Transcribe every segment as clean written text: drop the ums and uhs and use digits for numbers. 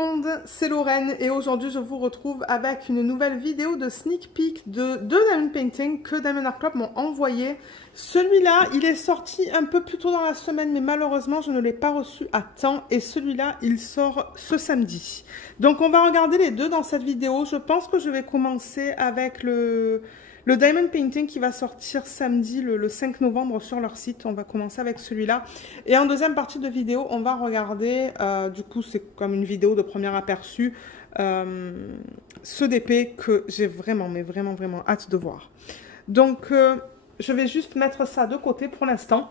monde, c'est Lorraine et aujourd'hui je vous retrouve avec une nouvelle vidéo de sneak peek de deux diamond painting que Diamond Art Club m'ont envoyé. Celui-là, il est sorti un peu plus tôt dans la semaine, mais malheureusement je ne l'ai pas reçu à temps et celui-là, il sort ce samedi. Donc on va regarder les deux dans cette vidéo. Je pense que je vais commencer avec le Diamond Painting qui va sortir samedi le 5 novembre sur leur site. On va commencer avec celui-là. Et en deuxième partie de vidéo, on va regarder, du coup c'est comme une vidéo de premier aperçu, ce DP que j'ai vraiment, mais vraiment, vraiment hâte de voir. Donc je vais juste mettre ça de côté pour l'instant.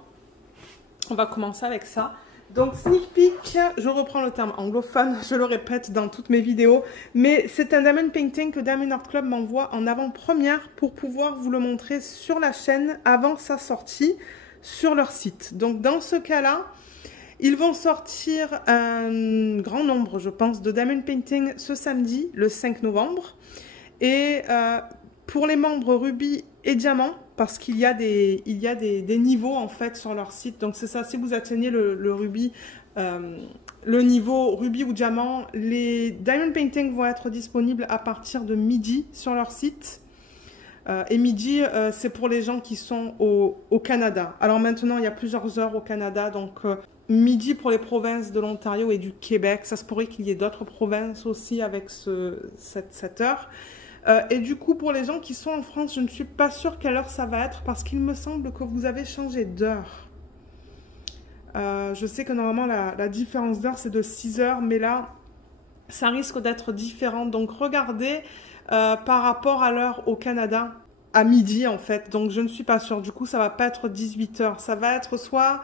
On va commencer avec ça. Donc sneak peek, je reprends le terme anglophone, je le répète dans toutes mes vidéos, mais c'est un diamond painting que Diamond Art Club m'envoie en avant-première pour pouvoir vous le montrer sur la chaîne avant sa sortie sur leur site. Donc dans ce cas-là, ils vont sortir un grand nombre, je pense, de diamond painting ce samedi, le 5 novembre. Et pour les membres rubis et diamants, parce qu'il y a des niveaux en fait sur leur site. Donc c'est ça, si vous atteignez le rubis, le niveau rubis ou diamant, les diamond paintings vont être disponibles à partir de midi sur leur site. Et midi, c'est pour les gens qui sont au Canada. Alors maintenant, il y a plusieurs heures au Canada, donc midi pour les provinces de l'Ontario et du Québec. Ça se pourrait qu'il y ait d'autres provinces aussi avec cette heure. Et du coup, pour les gens qui sont en France, je ne suis pas sûre quelle heure ça va être parce qu'il me semble que vous avez changé d'heure. Je sais que normalement, la différence d'heure, c'est de 6 heures, mais là, ça risque d'être différent. Donc, regardez par rapport à l'heure au Canada, à midi en fait. Donc, je ne suis pas sûre. Du coup, ça ne va pas être 18 heures. Ça va être soit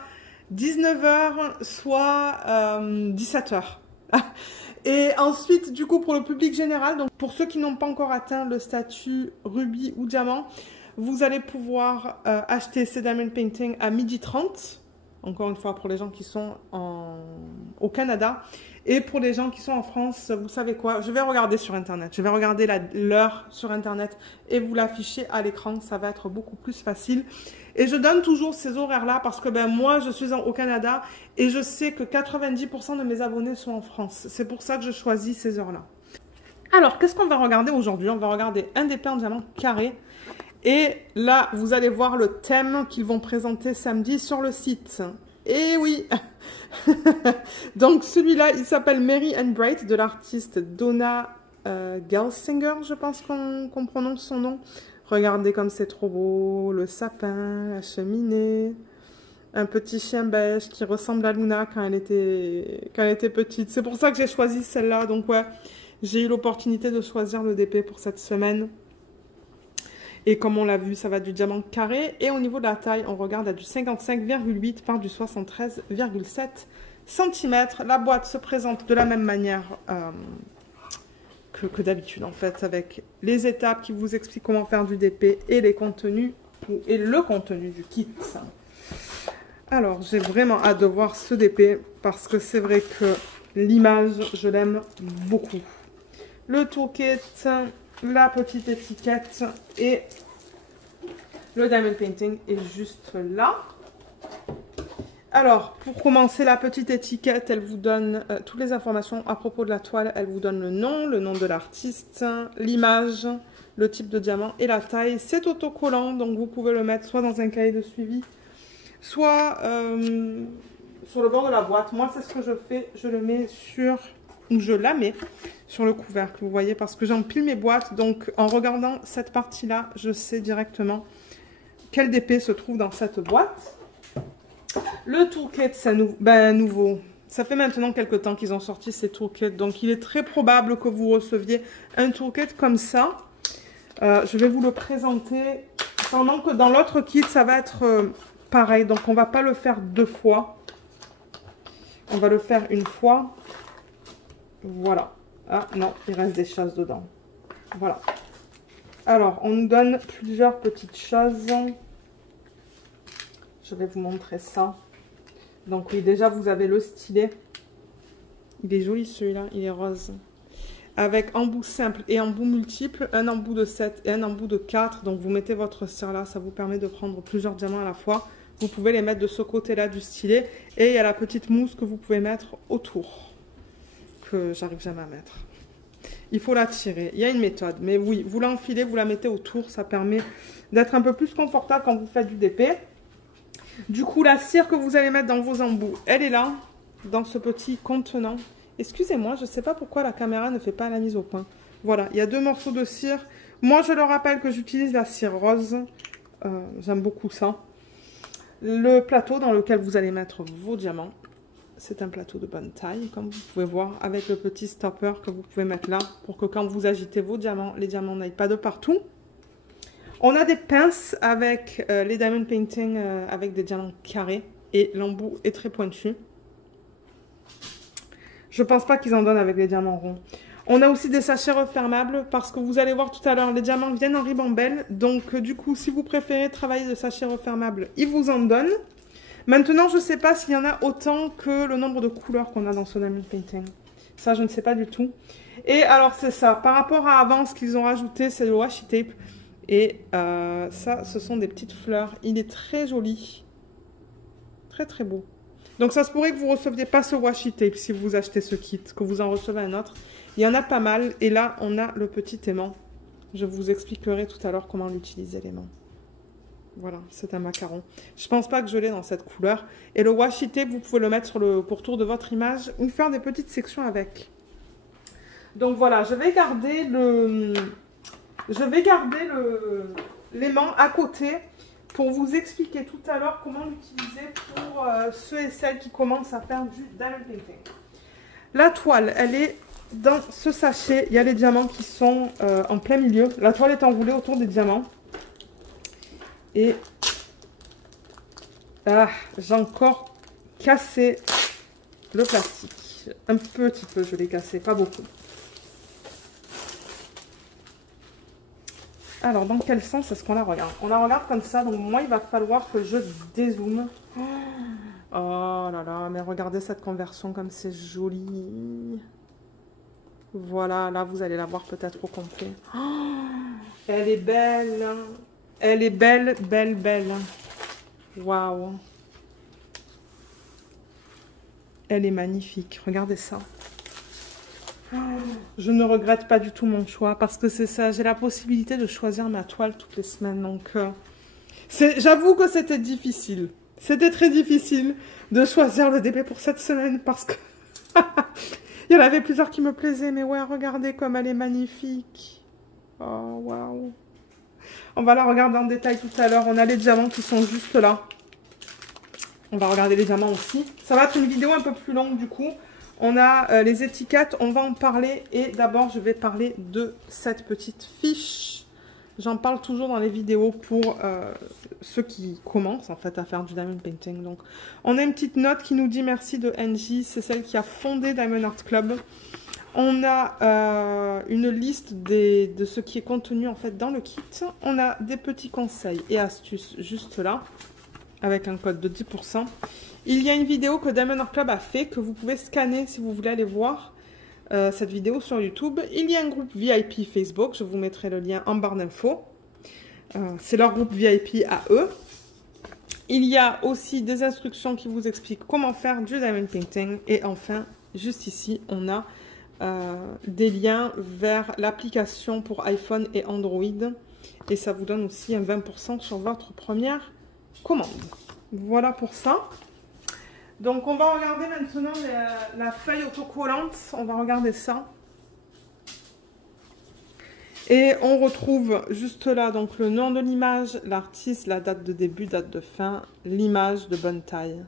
19 heures, soit 17 heures. Et ensuite, du coup, pour le public général, donc pour ceux qui n'ont pas encore atteint le statut rubis ou diamant, vous allez pouvoir acheter ces diamond paintings à 12h30. Encore une fois, pour les gens qui sont au Canada. Et pour les gens qui sont en France, vous savez quoi? Je vais regarder sur Internet. Je vais regarder l'heure sur Internet et vous l'afficher à l'écran. Ça va être beaucoup plus facile. Et je donne toujours ces horaires-là parce que moi, je suis au Canada et je sais que 90% de mes abonnés sont en France. C'est pour ça que je choisis ces heures-là. Alors, qu'est-ce qu'on va regarder aujourd'hui? On va regarder un DP en diamant carré. Et là, vous allez voir le thème qu'ils vont présenter samedi sur le site. Et oui. Donc celui-là, il s'appelle Merry and Bright de l'artiste Donna Gelsinger, je pense qu'on prononce son nom. Regardez comme c'est trop beau, le sapin, la cheminée, un petit chien beige qui ressemble à Luna quand elle était petite. C'est pour ça que j'ai choisi celle-là. Donc ouais, j'ai eu l'opportunité de choisir le DP pour cette semaine. Et comme on l'a vu, ça va du diamant carré. Et au niveau de la taille, on regarde à du 55,8 par du 73,7 cm. La boîte se présente de la même manière que d'habitude, en fait, avec les étapes qui vous expliquent comment faire du DP et les contenus, et le contenu du kit. Alors, j'ai vraiment hâte de voir ce DP parce que c'est vrai que l'image, je l'aime beaucoup. Le toolkit, la petite étiquette et le diamond painting est juste là. Alors, pour commencer, la petite étiquette, elle vous donne toutes les informations à propos de la toile. Elle vous donne le nom de l'artiste, l'image, le type de diamant et la taille. C'est autocollant, donc vous pouvez le mettre soit dans un cahier de suivi, soit sur le bord de la boîte. Moi, c'est ce que je fais. Je le mets je la mets sur le couvercle, vous voyez, parce que j'empile mes boîtes. Donc, en regardant cette partie-là, je sais directement quel DP se trouve dans cette boîte. Le toolkit, c'est nouveau. Ça fait maintenant quelques temps qu'ils ont sorti ces toolkits. Donc, il est très probable que vous receviez un toolkit comme ça. Je vais vous le présenter. Pendant que dans l'autre kit, ça va être pareil. Donc, on ne va pas le faire deux fois. On va le faire une fois. Voilà. Ah non, il reste des choses dedans. Voilà. Alors, on nous donne plusieurs petites choses. Je vais vous montrer ça. Donc oui, déjà, vous avez le stylet. Il est joli celui-là, il est rose. Avec embout simple et embout multiple, un embout de 7 et un embout de 4. Donc vous mettez votre cire là, ça vous permet de prendre plusieurs diamants à la fois. Vous pouvez les mettre de ce côté-là du stylet. Et il y a la petite mousse que vous pouvez mettre autour. que j'arrive jamais à mettre. Il faut la tirer. Il y a une méthode. Mais oui, vous l'enfilez, vous la mettez autour. Ça permet d'être un peu plus confortable quand vous faites du DP. Du coup, la cire que vous allez mettre dans vos embouts, elle est là, dans ce petit contenant. Excusez-moi, je ne sais pas pourquoi la caméra ne fait pas la mise au point. Voilà, il y a 2 morceaux de cire. Moi, je le rappelle que j'utilise la cire rose. J'aime beaucoup ça. Le plateau dans lequel vous allez mettre vos diamants. C'est un plateau de bonne taille, comme vous pouvez voir, avec le petit stopper que vous pouvez mettre là, pour que quand vous agitez vos diamants, les diamants n'aillent pas de partout. On a des pinces avec les diamond painting, avec des diamants carrés, et l'embout est très pointu. Je pense pas qu'ils en donnent avec les diamants ronds. On a aussi des sachets refermables, parce que vous allez voir tout à l'heure, les diamants viennent en ribambelle, donc du coup, si vous préférez travailler de sachets refermables, ils vous en donnent. Maintenant, je ne sais pas s'il y en a autant que le nombre de couleurs qu'on a dans ce diamond painting. Ça, je ne sais pas du tout. Et alors, c'est ça. Par rapport à avant, ce qu'ils ont rajouté, c'est le washi tape. Et ça, ce sont des petites fleurs. Il est très joli. Très, très beau. Donc, ça se pourrait que vous ne receviez pas ce washi tape si vous achetez ce kit, que vous en recevez un autre. Il y en a pas mal. Et là, on a le petit aimant. Je vous expliquerai tout à l'heure comment l'utiliser, l'aimant. Voilà, c'est un macaron. Je pense pas que je l'ai dans cette couleur. Et le washi tape, vous pouvez le mettre sur le pourtour de votre image ou faire des petites sections avec. Donc voilà, je vais garder l'aimant à côté pour vous expliquer tout à l'heure comment l'utiliser pour ceux et celles qui commencent à faire du diamond painting. La toile, elle est dans ce sachet. Il y a les diamants qui sont en plein milieu. La toile est enroulée autour des diamants. Et j'ai encore cassé le plastique. Un petit peu, je l'ai cassé, pas beaucoup. Alors, dans quel sens est-ce qu'on la regarde? On la regarde comme ça, donc moi, il va falloir que je dézoome. Oh là là, mais regardez cette conversion comme c'est joli. Voilà, là, vous allez la voir peut-être au complet. Oh, elle est belle. Elle est belle, belle, belle. Waouh. Elle est magnifique. Regardez ça. Oh, je ne regrette pas du tout mon choix parce que c'est ça. J'ai la possibilité de choisir ma toile toutes les semaines. Donc, j'avoue que c'était difficile. C'était très difficile de choisir le DP pour cette semaine parce que il y en avait plusieurs qui me plaisaient. Mais ouais, regardez comme elle est magnifique. Oh, waouh. On va la regarder en détail tout à l'heure. On a les diamants qui sont juste là. On va regarder les diamants aussi. Ça va être une vidéo un peu plus longue du coup. On a les étiquettes. On va en parler. Et d'abord, je vais parler de cette petite fiche. J'en parle toujours dans les vidéos pour ceux qui commencent en fait à faire du diamond painting. Donc, on a une petite note qui nous dit merci de Angie. C'est celle qui a fondé Diamond Art Club. On a une liste de ce qui est contenu en fait dans le kit. On a des petits conseils et astuces juste là, avec un code de 10%. Il y a une vidéo que Diamond Art Club a fait, que vous pouvez scanner si vous voulez aller voir cette vidéo sur YouTube. Il y a un groupe VIP Facebook, je vous mettrai le lien en barre d'infos. C'est leur groupe VIP à eux. Il y a aussi des instructions qui vous expliquent comment faire du diamond painting. Et enfin, juste ici, on a des liens vers l'application pour iPhone et Android et ça vous donne aussi un 20% sur votre première commande. Voilà pour ça. Donc on va regarder maintenant la feuille autocollante. On va regarder ça et on retrouve juste là donc le nom de l'image, l'artiste, la date de début, date de fin, l'image de bonne taille.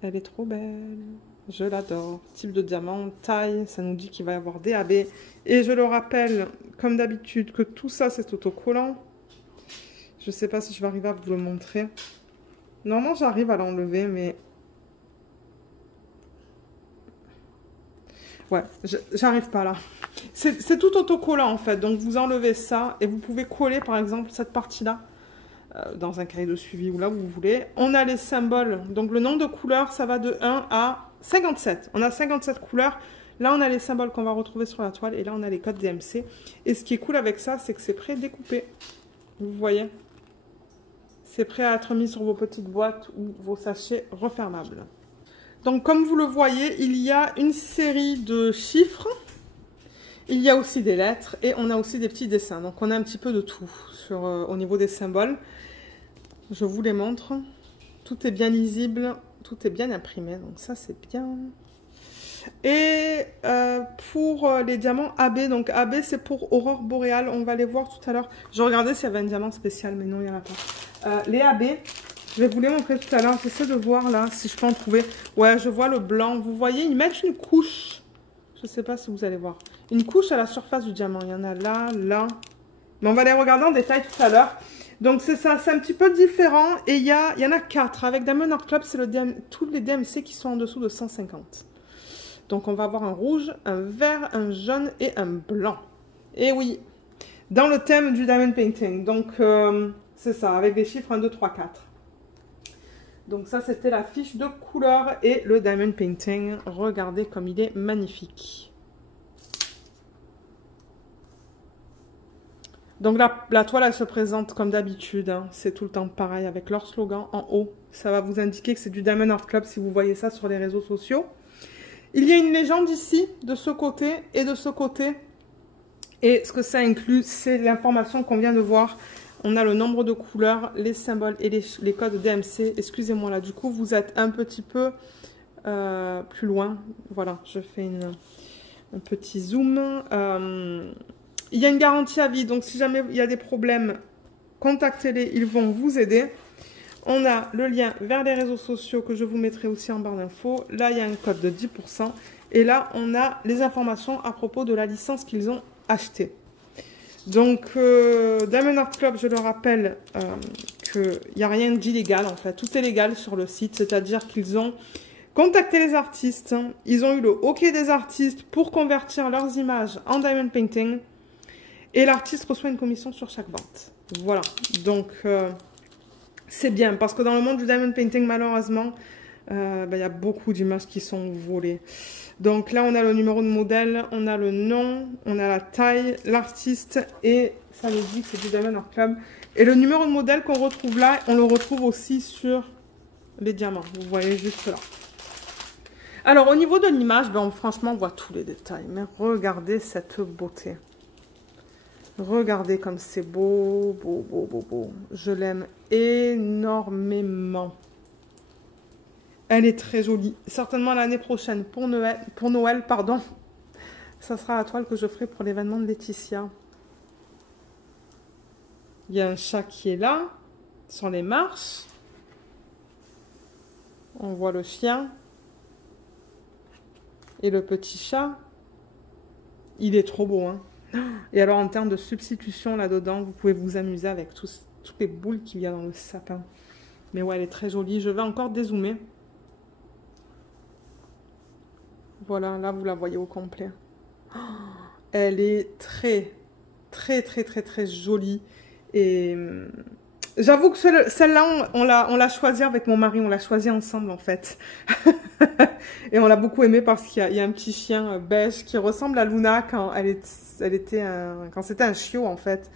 Elle est trop belle. Je l'adore. Type de diamant, taille, ça nous dit qu'il va y avoir DAB. Et je le rappelle, comme d'habitude, que tout ça, c'est autocollant. Je ne sais pas si je vais arriver à vous le montrer. Normalement, j'arrive à l'enlever, mais... Ouais, j'arrive pas là. C'est tout autocollant, en fait. Donc, vous enlevez ça et vous pouvez coller, par exemple, cette partie-là dans un cahier de suivi ou là où vous voulez. On a les symboles. Donc, le nombre de couleurs, ça va de 1 à 57. On a 57 couleurs. Là, on a les symboles qu'on va retrouver sur la toile. Et là, on a les codes DMC. Et ce qui est cool avec ça, c'est que c'est pré-découpé. Vous voyez? C'est prêt à être mis sur vos petites boîtes ou vos sachets refermables. Donc comme vous le voyez, il y a une série de chiffres. Il y a aussi des lettres et on a aussi des petits dessins. Donc on a un petit peu de tout au niveau des symboles. Je vous les montre. Tout est bien lisible, tout est bien imprimé. Donc ça c'est bien. Et pour les diamants AB, donc AB c'est pour Aurore Boréale. On va les voir tout à l'heure. Je regardais s'il y avait un diamant spécial, mais non il n'y en a pas. Les AB, je vais vous les montrer tout à l'heure. J'essaie de voir là si je peux en trouver. Ouais, je vois le blanc. Vous voyez, ils mettent une couche. Je ne sais pas si vous allez voir. Une couche à la surface du diamant. Il y en a là, là. Mais on va les regarder en détail tout à l'heure. Donc c'est ça, c'est un petit peu différent. Et il y en a 4. Avec Diamond Art Club, c'est tous les DMC qui sont en dessous de 150. Donc on va avoir un rouge, un vert, un jaune et un blanc. Et oui, dans le thème du Diamond Painting. Donc c'est ça, avec des chiffres 1, 2, 3, 4. Donc ça, c'était la fiche de couleur et le Diamond Painting. Regardez comme il est magnifique. Donc la toile, elle se présente comme d'habitude. Hein. C'est tout le temps pareil avec leur slogan en haut. Ça va vous indiquer que c'est du Diamond Art Club si vous voyez ça sur les réseaux sociaux. Il y a une légende ici, de ce côté et de ce côté. Et ce que ça inclut, c'est l'information qu'on vient de voir. On a le nombre de couleurs, les symboles et les codes DMC. Excusez-moi là, du coup, vous êtes un petit peu plus loin. Voilà, je fais un petit zoom. Il y a une garantie à vie, donc si jamais il y a des problèmes, contactez-les, ils vont vous aider. On a le lien vers les réseaux sociaux que je vous mettrai aussi en barre d'infos. Là, il y a un code de 10%. Et là, on a les informations à propos de la licence qu'ils ont achetée. Donc, Diamond Art Club, je le rappelle, qu'il n'y a rien d'illégal en fait. Tout est légal sur le site, c'est-à-dire qu'ils ont contacté les artistes. Ils ont eu le OK des artistes pour convertir leurs images en Diamond Painting. Et l'artiste reçoit une commission sur chaque vente. Voilà, donc c'est bien. Parce que dans le monde du Diamond Painting, malheureusement, y a beaucoup d'images qui sont volées. Donc là, on a le numéro de modèle, on a le nom, on a la taille, l'artiste et ça nous dit que c'est du Diamond Art Club. Et le numéro de modèle qu'on retrouve là, on le retrouve aussi sur les diamants. Vous voyez juste là. Alors, au niveau de l'image, franchement, on voit tous les détails. Mais regardez cette beauté. Regardez comme c'est beau, beau, beau, beau, beau. Je l'aime énormément. Elle est très jolie. Certainement l'année prochaine, pour Noël, pardon. Ça sera la toile que je ferai pour l'événement de Laetitia. Il y a un chat qui est là, sur les marches. On voit le chien. Et le petit chat. Il est trop beau, hein. Et alors, en termes de substitution, là-dedans, vous pouvez vous amuser avec toutes les boules qu'il y a dans le sapin. Mais ouais, elle est très jolie. Je vais encore dézoomer. Voilà, là, vous la voyez au complet. Oh, elle est très, très, très, très, très jolie. Et j'avoue que celle-là, on l'a choisie avec mon mari. On l'a choisie ensemble, en fait. Et on l'a beaucoup aimée parce qu'il y a un petit chien beige qui ressemble à Luna quand quand c'était un chiot, en fait.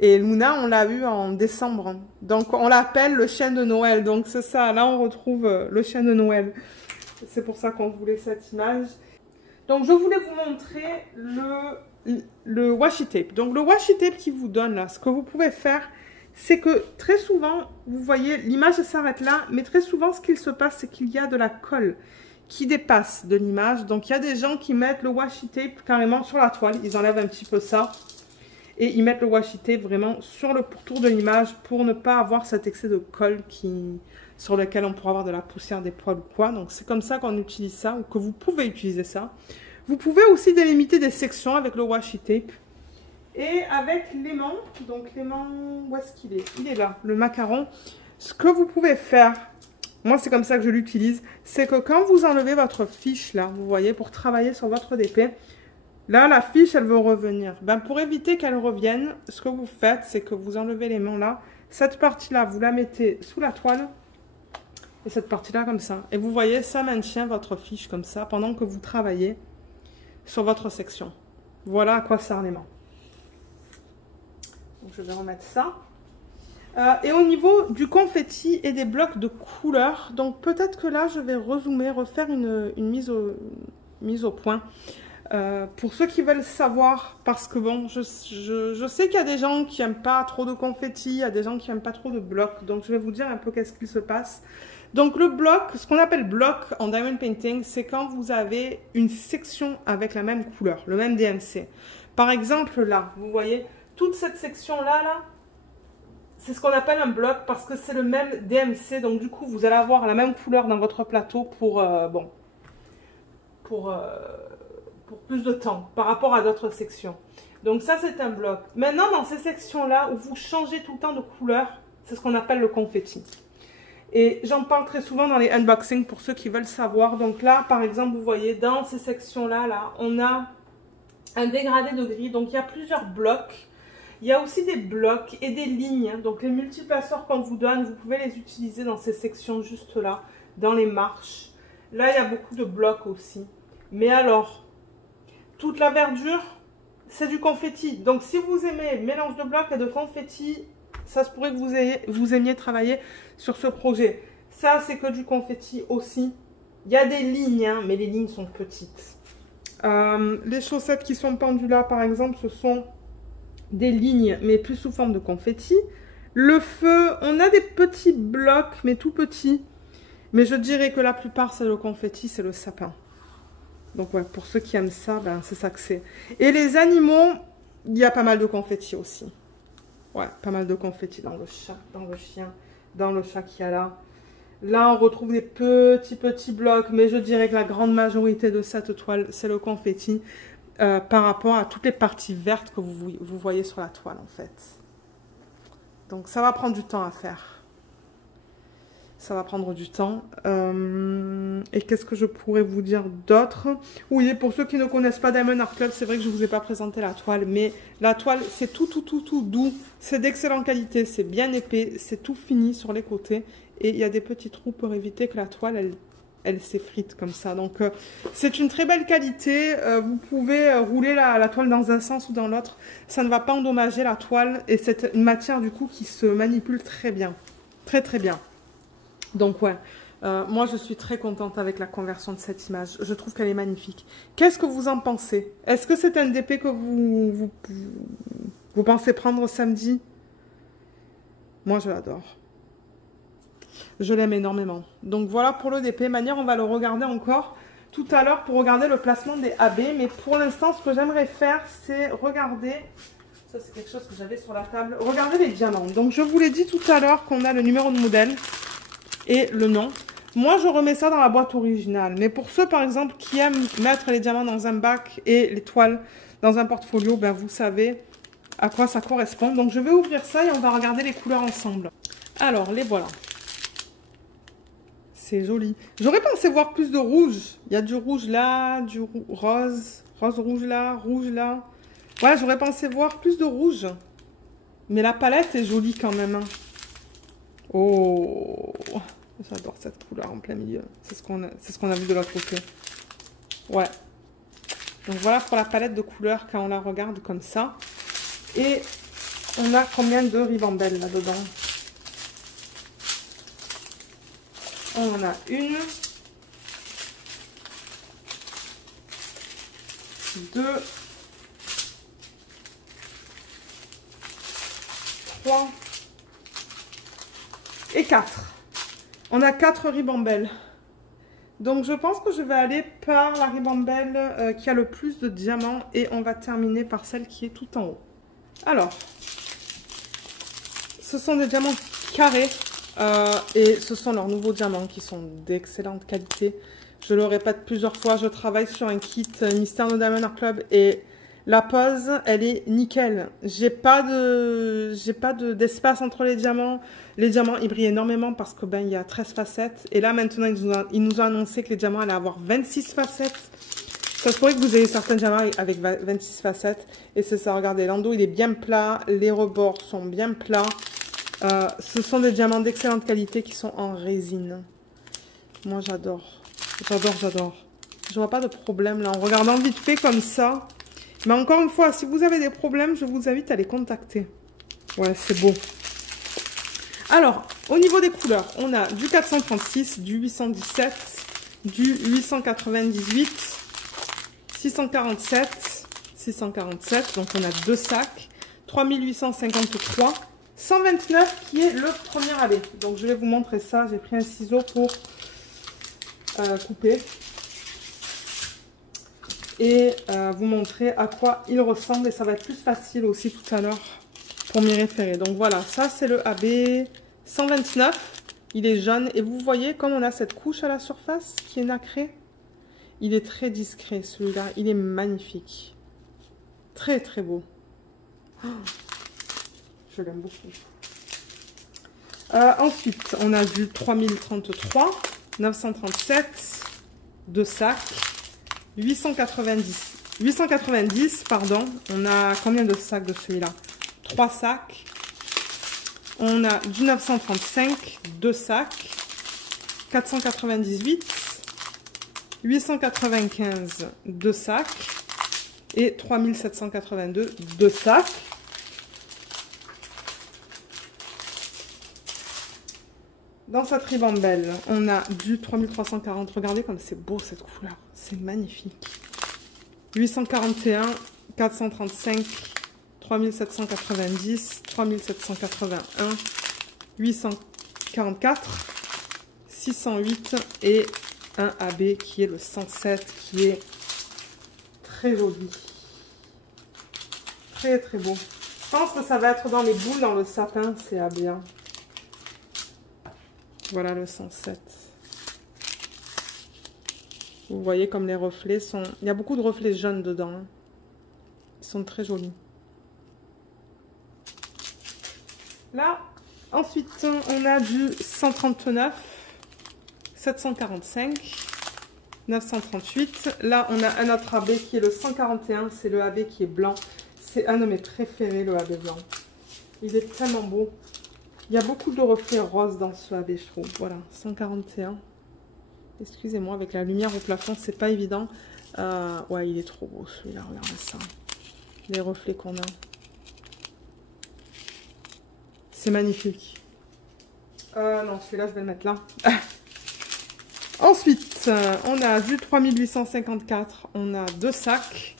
Et Luna, on l'a eu en décembre. Donc, on l'appelle le chien de Noël. Donc, c'est ça. Là, on retrouve le chien de Noël. C'est pour ça qu'on voulait cette image. Donc, je voulais vous montrer le washi tape. Donc, le washi tape qui vous donne là, ce que vous pouvez faire, c'est que très souvent, vous voyez, l'image s'arrête là, mais très souvent, ce qu'il se passe, c'est qu'il y a de la colle qui dépasse de l'image. Donc, il y a des gens qui mettent le washi tape carrément sur la toile. Ils enlèvent un petit peu ça. Et ils mettent le washi tape vraiment sur le pourtour de l'image pour ne pas avoir cet excès de colle sur lequel on pourra avoir de la poussière, des poils ou quoi. Donc, c'est comme ça qu'on utilise ça ou que vous pouvez utiliser ça. Vous pouvez aussi délimiter des sections avec le washi tape. Et avec l'aimant, donc l'aimant, où est-ce qu'il est? Il est là, le macaron. Ce que vous pouvez faire, moi c'est comme ça que je l'utilise, c'est que quand vous enlevez votre fiche là, vous voyez, pour travailler sur votre DP, là la fiche elle veut revenir. Pour éviter qu'elle revienne, ce que vous faites, c'est que vous enlevez l'aimant là, cette partie-là, vous la mettez sous la toile, et cette partie-là comme ça. Et vous voyez, ça maintient votre fiche comme ça, pendant que vous travaillez sur votre section. Voilà à quoi sert l'aimant. Donc, je vais remettre ça. Et au niveau du confetti et des blocs de couleurs, donc peut-être que là je vais rezoomer, refaire une mise au point. Pour ceux qui veulent savoir, parce que bon, je sais qu'il y a des gens qui n'aiment pas trop de confetti, il y a des gens qui n'aiment pas trop de blocs, donc je vais vous dire un peu qu'est-ce qu'il se passe. Donc le bloc, ce qu'on appelle bloc en diamond painting, c'est quand vous avez une section avec la même couleur, le même DMC. Par exemple là, vous voyez, toute cette section-là, c'est ce qu'on appelle un bloc parce que c'est le même DMC, donc du coup vous allez avoir la même couleur dans votre plateau pour plus de temps par rapport à d'autres sections. Donc ça c'est un bloc. Maintenant dans ces sections-là où vous changez tout le temps de couleur, c'est ce qu'on appelle le confetti. Et j'en parle très souvent dans les unboxings pour ceux qui veulent savoir. Donc là par exemple vous voyez dans ces sections-là, on a un dégradé de gris, donc il y a plusieurs blocs. Il y a aussi des blocs et des lignes, donc les multiplaceurs qu'on vous donne, vous pouvez les utiliser dans ces sections juste là, dans les marches. Là, il y a beaucoup de blocs aussi. Mais alors, toute la verdure, c'est du confetti. Donc, si vous aimez mélange de blocs et de confetti, ça se pourrait que vous aimiez travailler sur ce projet. Ça, c'est que du confetti aussi. Il y a des lignes, hein, mais les lignes sont petites. Les chaussettes qui sont pendues là, par exemple, ce sont des lignes, mais plus sous forme de confetti. Le feu, on a des petits blocs, mais tout petits. Mais je dirais que la plupart, c'est le confetti, c'est le sapin. Donc ouais, pour ceux qui aiment ça, ben, c'est ça que c'est. Et les animaux, il y a pas mal de confetti aussi. Ouais, pas mal de confetti dans le chat, dans le chien, dans le chat qu'il y a là. Là, on retrouve des petits blocs, mais je dirais que la grande majorité de cette toile, c'est le confetti. Par rapport à toutes les parties vertes que vous voyez sur la toile en fait. Donc ça va prendre du temps à faire. Ça va prendre du temps. Et qu'est-ce que je pourrais vous dire d'autre? Oui, pour ceux qui ne connaissent pas Diamond Art Club, c'est vrai que je ne vous ai pas présenté la toile, mais la toile c'est tout doux. C'est d'excellente qualité, c'est bien épais, c'est tout fini sur les côtés. Et il y a des petits trous pour éviter que la toile, elle s'effrite comme ça. Donc, c'est une très belle qualité. Vous pouvez rouler la toile dans un sens ou dans l'autre. Ça ne va pas endommager la toile. Et c'est une matière, du coup, qui se manipule très bien. Très bien. Donc, ouais. Moi, je suis très contente avec la conversion de cette image. Je trouve qu'elle est magnifique. Qu'est-ce que vous en pensez? Est-ce que c'est un DP que vous pensez prendre samedi? Moi, je l'adore. Je l'aime énormément. Donc voilà pour le DP. Manière, on va le regarder encore tout à l'heure pour regarder le placement des AB. Mais pour l'instant, ce que j'aimerais faire, c'est regarder... Ça, c'est quelque chose que j'avais sur la table. Regardez les diamants. Donc, je vous l'ai dit tout à l'heure qu'on a le numéro de modèle et le nom. Moi, je remets ça dans la boîte originale. Mais pour ceux, par exemple, qui aiment mettre les diamants dans un bac et les toiles dans un portfolio, ben, vous savez à quoi ça correspond. Donc, je vais ouvrir ça et on va regarder les couleurs ensemble. Alors, les voilà. C'est joli. J'aurais pensé voir plus de rouge. Il y a du rouge là, du rose. Rouge là. Ouais, j'aurais pensé voir plus de rouge. Mais la palette est jolie quand même. Oh, j'adore cette couleur en plein milieu. C'est ce qu'on a vu de l'autre côté. Ouais. Donc voilà pour la palette de couleurs quand on la regarde comme ça. Et on a combien de ribambelles là-dedans? On en a une, 2, 3 et 4. On a 4 ribambelles. Donc je pense que je vais aller par la ribambelle qui a le plus de diamants et on va terminer par celle qui est tout en haut. Alors, ce sont des diamants carrés. Et ce sont leurs nouveaux diamants qui sont d'excellente qualité. Je le répète plusieurs fois, je travaille sur un kit Mystère de Diamond Art Club et la pose, elle est nickel. J'ai pas d'espace entre les diamants. Les diamants, ils brillent énormément parce que ben il y a 13 facettes. Et là maintenant, il nous a annoncé que les diamants allaient avoir 26 facettes. Ça se pourrait que vous ayez certains diamants avec 26 facettes. Et c'est ça, regardez, l'endos il est bien plat, les rebords sont bien plats. Ce sont des diamants d'excellente qualité qui sont en résine. Moi, j'adore. J'adore. Je vois pas de problème là. En regardant vite fait comme ça. Mais encore une fois, si vous avez des problèmes, je vous invite à les contacter. Ouais, c'est beau. Alors, au niveau des couleurs, on a du 436, du 817, du 898, 647, 647, donc on a 2 sacs, 3853, 129 qui est le premier AB. Donc je vais vous montrer ça, j'ai pris un ciseau pour couper et vous montrer à quoi il ressemble et ça va être plus facile aussi tout à l'heure pour m'y référer. Donc voilà, ça c'est le AB 129, il est jaune et vous voyez comme on a cette couche à la surface qui est nacrée. Il est très discret celui-là, il est magnifique. Très très beau. Oh, je l'aime beaucoup. Ensuite, on a du 3033, 937, 2 sacs, 890, pardon. On a combien de sacs de celui-là? 3 sacs. On a du 935, 2 sacs, 498, 895, 2 sacs et 3782, 2 sacs. Dans cette ribambelle, on a du 3340. Regardez comme c'est beau cette couleur. C'est magnifique. 841, 435, 3790, 3781, 844, 608 et un AB qui est le 107 qui est très joli. Très très beau. Je pense que ça va être dans les boules, dans le sapin, c'est AB. Voilà le 107. Vous voyez comme les reflets sont... Il y a beaucoup de reflets jaunes dedans. Hein. Ils sont très jolis. Là, ensuite, on a du 139, 745, 938. Là, on a un autre AB qui est le 141. C'est le AB qui est blanc. C'est un de mes préférés, le AB blanc. Il est tellement beau. Il y a beaucoup de reflets roses dans ce AB, je trouve. Voilà, 141. Excusez-moi, avec la lumière au plafond, c'est pas évident. Ouais, il est trop beau celui-là, regardez ça. Les reflets qu'on a. C'est magnifique. Non, celui-là, je vais le mettre là. Ensuite, on a du 3854. On a 2 sacs.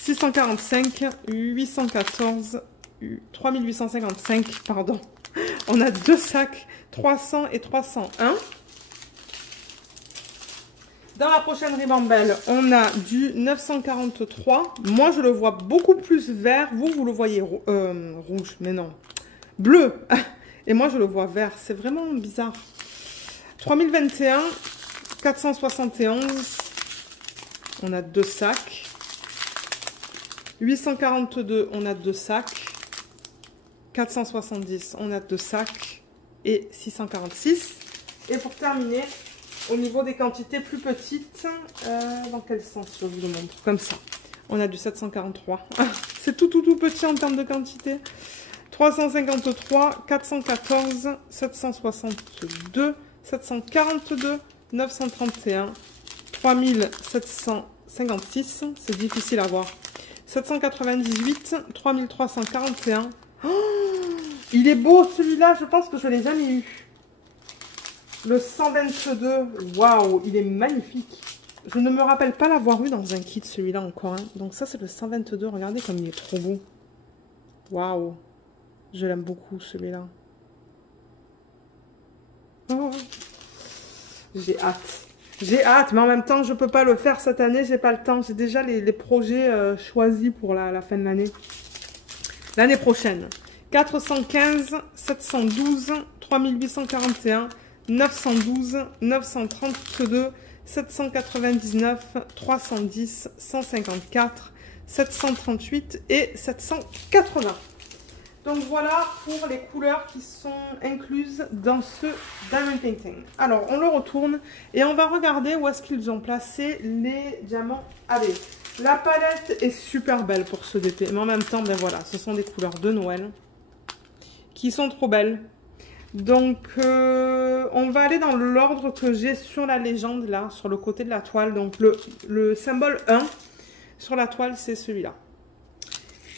645, 814... 3855, pardon. On a 2 sacs, 300 et 301. Dans la prochaine ribambelle, on a du 943. Moi, je le vois beaucoup plus vert. Vous le voyez rouge, mais non. Bleu. Et moi, je le vois vert. C'est vraiment bizarre. 3021, 471. On a 2 sacs. 842, on a 2 sacs. 470, on a 2 sacs et 646. Et pour terminer, au niveau des quantités plus petites, dans quel sens je vous le montre? Comme ça. On a du 743. C'est tout petit en termes de quantité. 353, 414, 762, 742, 931, 3756. C'est difficile à voir. 798, 3341. Oh, il est beau celui-là, je pense que je ne l'ai jamais eu. Le 122, waouh, il est magnifique. Je ne me rappelle pas l'avoir eu dans un kit celui-là encore. Hein. Donc ça c'est le 122, regardez comme il est trop beau. Waouh, je l'aime beaucoup celui-là. Oh, j'ai hâte. J'ai hâte, mais en même temps je ne peux pas le faire cette année, j'ai pas le temps. J'ai déjà les projets choisis pour la fin de l'année. L'année prochaine, 415, 712, 3841, 912, 932, 799, 310, 154, 738 et 780. Donc voilà pour les couleurs qui sont incluses dans ce Diamond Painting. Alors on le retourne et on va regarder où est-ce qu'ils ont placé les diamants AB. La palette est super belle pour ce d'été, mais en même temps, ben voilà, ce sont des couleurs de Noël qui sont trop belles. Donc, on va aller dans l'ordre que j'ai sur la légende, là, sur le côté de la toile. Donc, le symbole 1 sur la toile, c'est celui-là.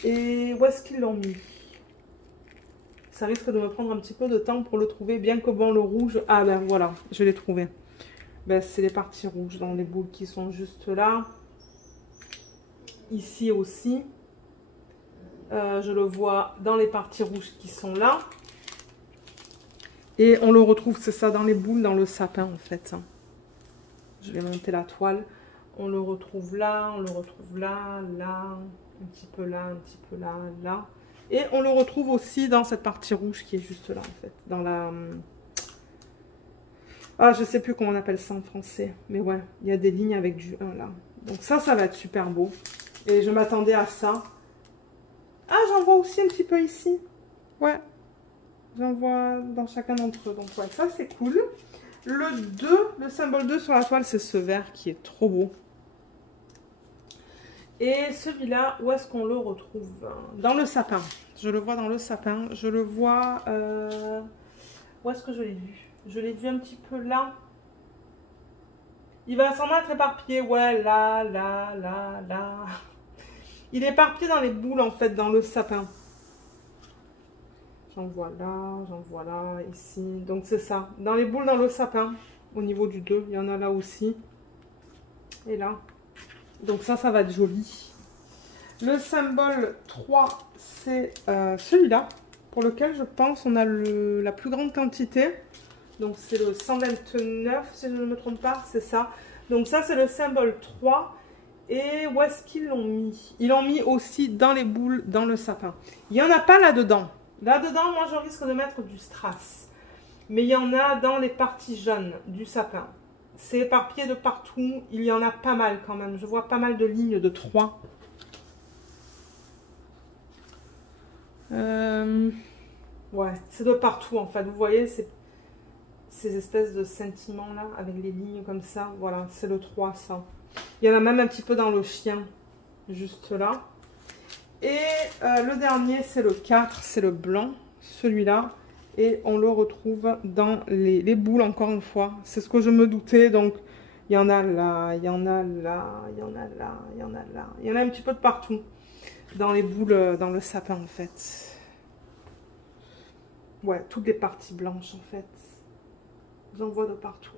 Et où est-ce qu'ils l'ont mis? ça risque de me prendre un petit peu de temps pour le trouver, bien que bon, le rouge... Ah ben voilà, je l'ai trouvé. Ben, c'est les parties rouges dans les boules qui sont juste là. Ici aussi. Je le vois dans les parties rouges qui sont là. Et on le retrouve, c'est ça, dans les boules, dans le sapin en fait. Je vais monter la toile. On le retrouve là, on le retrouve là, là, un petit peu là, un petit peu là, là. Et on le retrouve aussi dans cette partie rouge qui est juste là en fait. Dans la... Ah, je sais plus comment on appelle ça en français. Mais ouais, il y a des lignes avec du 1 là. Donc ça va être super beau. Et je m'attendais à ça. Ah, j'en vois aussi un petit peu ici. Ouais. J'en vois dans chacun d'entre eux. Donc ouais, ça c'est cool. Le 2, le symbole 2 sur la toile, c'est ce vert qui est trop beau. Et celui-là, où est-ce qu'on le retrouve? Dans le sapin. Je le vois dans le sapin. Je le vois... Où est-ce que je l'ai vu? Je l'ai vu un petit peu là. Il va sûrement être éparpillé. Ouais, là, là, là, là. Il est éparpillé dans les boules, en fait, dans le sapin. J'en vois là, ici. Donc, c'est ça. Dans les boules, dans le sapin, au niveau du 2, il y en a là aussi. Et là. Donc, ça va être joli. Le symbole 3, c'est celui-là, pour lequel, je pense, on a la plus grande quantité. Donc, c'est le 129, si je ne me trompe pas, c'est ça. Donc, ça, c'est le symbole 3. Et où est-ce qu'ils l'ont mis? Ils l'ont mis aussi dans les boules, dans le sapin. Il n'y en a pas là-dedans. Là-dedans, moi, je risque de mettre du strass. Mais il y en a dans les parties jaunes du sapin. C'est éparpillé de partout. Il y en a pas mal quand même. Je vois pas mal de lignes de 3. Ouais, c'est de partout en fait. Vous voyez, ces espèces de sentiments là, avec les lignes comme ça. Voilà, c'est le 3 ça. Il y en a même un petit peu dans le chien, juste là. Et le dernier, c'est le 4, c'est le blanc, celui-là. Et on le retrouve dans les boules, encore une fois. C'est ce que je me doutais, donc il y en a là, il y en a là, il y en a là, il y en a là. Il y en a un petit peu de partout, dans les boules, dans le sapin, en fait. Ouais, toutes les parties blanches, en fait. J'en vois de partout.